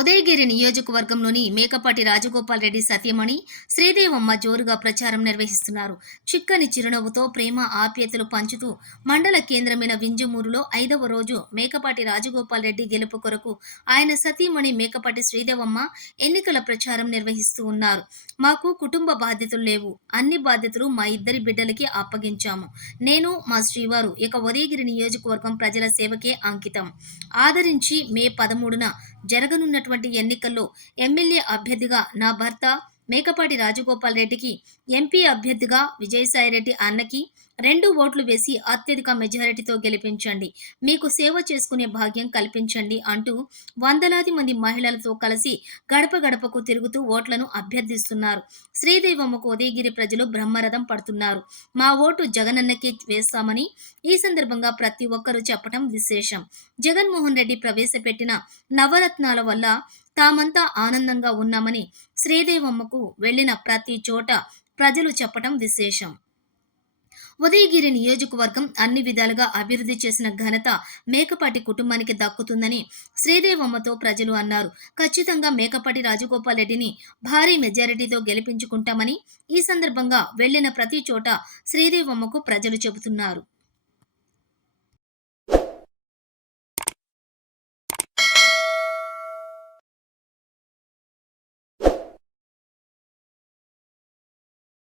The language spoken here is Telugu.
ఉదయగిరి నియోజకవర్గంలోని మేకపాటి రాజగోపాల్ రెడ్డి సతీమణి శ్రీదేవమ్మ జోరుగా ప్రచారం నిర్వహిస్తున్నారు. చిక్కని చిరునవ్వుతో ప్రేమ ఆప్యాయతలు పంచుతూ మండల కేంద్రమైన వింజమూరులో 5వ రోజు మేకపాటి రాజగోపాల్ రెడ్డి గెలుపు కొరకు ఆయన సతీమణి మేకపాటి శ్రీదేవమ్మ ఎన్నికల ప్రచారం నిర్వహిస్తూ ఉన్నారు. మాకు కుటుంబ బాధ్యతలు లేవు, అన్ని బాధ్యతలు మా ఇద్దరి బిడ్డలకి అప్పగించాము. నేను మా శ్రీవారు ఇక ఉదయగిరి నియోజకవర్గం ప్రజల సేవకే అంకితం. ఆదరించి మే 13న జరగనున్నటువంటి ఎన్నికల్లో ఎమ్మెల్యే అభ్యర్థిగా నా భర్త మేకపాటి రాజగోపాల్ రెడ్డికి, ఎంపీ అభ్యర్థిగా విజయసాయిరెడ్డి అన్నకి 2 ఓట్లు వేసి అత్యధిక మెజారిటీతో గెలిపించండి, మీకు సేవ చేసుకునే భాగ్యం కల్పించండి అంటూ వందలాది మంది మహిళలతో కలిసి గడప గడపకు తిరుగుతూ ఓట్లను అభ్యర్థిస్తున్నారు. శ్రీదేవమ్మకు ఉదయగిరి ప్రజలు బ్రహ్మరథం పడుతున్నారు. మా ఓటు జగనన్నకే వేస్తామని ఈ సందర్భంగా ప్రతి ఒక్కరూ చెప్పడం విశేషం. జగన్మోహన్ రెడ్డి ప్రవేశపెట్టిన నవరత్నాల వల్ల తామంతా ఆనందంగా ఉన్నామని శ్రీదేవమ్మకు వెళ్లిన ప్రతి చోట ప్రజలు చెప్పటం విశేషం. ఉదయగిరి నియోజకవర్గం అన్ని విధాలుగా అభివృద్ధి చేసిన ఘనత మేకపాటి కుటుంబానికి దక్కుతుందని శ్రీదేవమ్మతో ప్రజలు అన్నారు. ఖచ్చితంగా మేకపాటి రాజగోపాల్ రెడ్డిని భారీ మెజారిటీతో గెలిపించుకుంటామని ఈ సందర్భంగా వెళ్లిన ప్రతి చోట శ్రీదేవమ్మకు ప్రజలు చెబుతున్నారు.